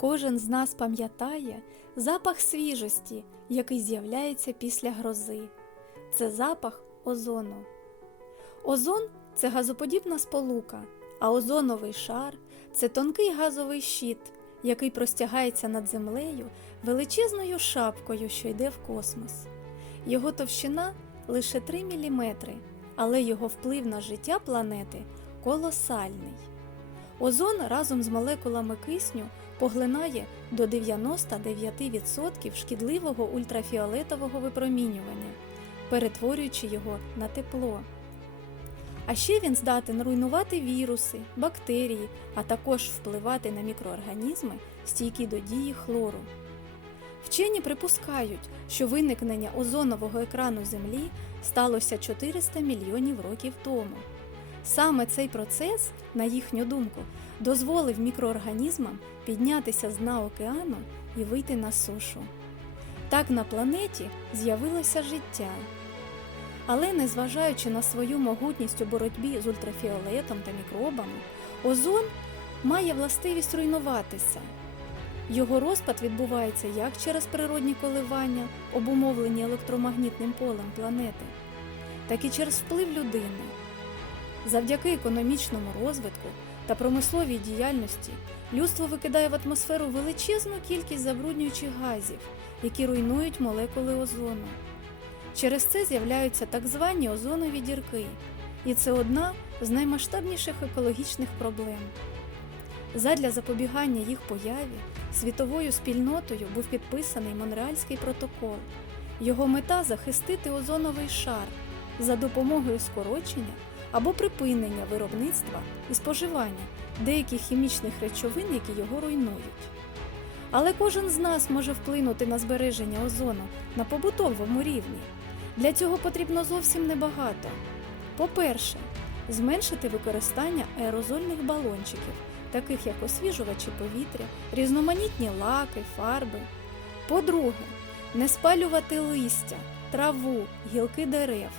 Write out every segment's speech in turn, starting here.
Кожен з нас пам'ятає запах свіжості, який з'являється після грози. Це запах озону. Озон це газоподібна сполука, а озоновий шар це тонкий газовий щит, який простягається над землею величезною шапкою, що йде в космос. Його товщина лише 3 мм, але його вплив на життя планети колосальний. Озон разом з молекулами кисню поглинає до 99% шкідливого ультрафіолетового випромінювання, перетворюючи його на тепло. А ще він здатен руйнувати віруси, бактерії, а також впливати на мікроорганізми, стійкі до дії хлору. Вчені припускають, що виникнення озонового екрану Землі сталося 400 мільйонів років тому. Саме цей процес, на їхню думку, дозволив мікроорганізмам піднятися з дна океану і вийти на сушу. Так на планеті з'явилося життя. Але незважаючи на свою могутність у боротьбі з ультрафіолетом та мікробами, озон має властивість руйнуватися. Його розпад відбувається як через природні коливання, обумовлені електромагнітним полем планети, так і через вплив людини. Завдяки економічному розвитку та промисловій діяльності людство викидає в атмосферу величезну кількість забруднюючих газів, які руйнують молекули озону. Через це з'являються так звані озонові дірки, і це одна з наймасштабніших екологічних проблем. Задля запобігання їх появі світовою спільнотою був підписаний Монреальський протокол. Його мета захистити озоновий шар за допомогою скорочення або припинення виробництва і споживання деяких хімічних речовин, які його руйнують. Але кожен з нас може вплинути на збереження озону на побутовому рівні. Для цього потрібно зовсім небагато. По-перше, зменшити використання аерозольних балончиків, таких як освіжувачі повітря, різноманітні лаки, фарби. По-друге, не спалювати листя, траву, гілки дерев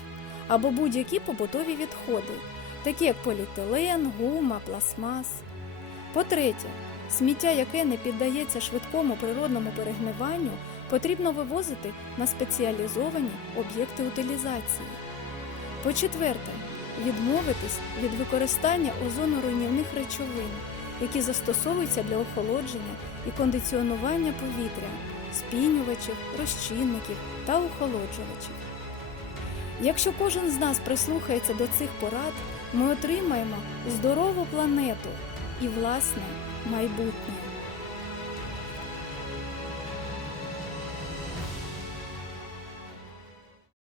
або будь-які побутові відходи, такі як поліетилен, гума, пластмас. По-третє, сміття, яке не піддається швидкому природному перегниванню, потрібно вивозити на спеціалізовані об'єкти утилізації. По-четверте, відмовитись від використання озоноруйнівних речовин, які застосовуються для охолодження і кондиціонування повітря, спінювачів, розчинників та охолоджувачів. Якщо кожен з нас прислухається до цих порад, ми отримаємо здорову планету і власне майбутнє.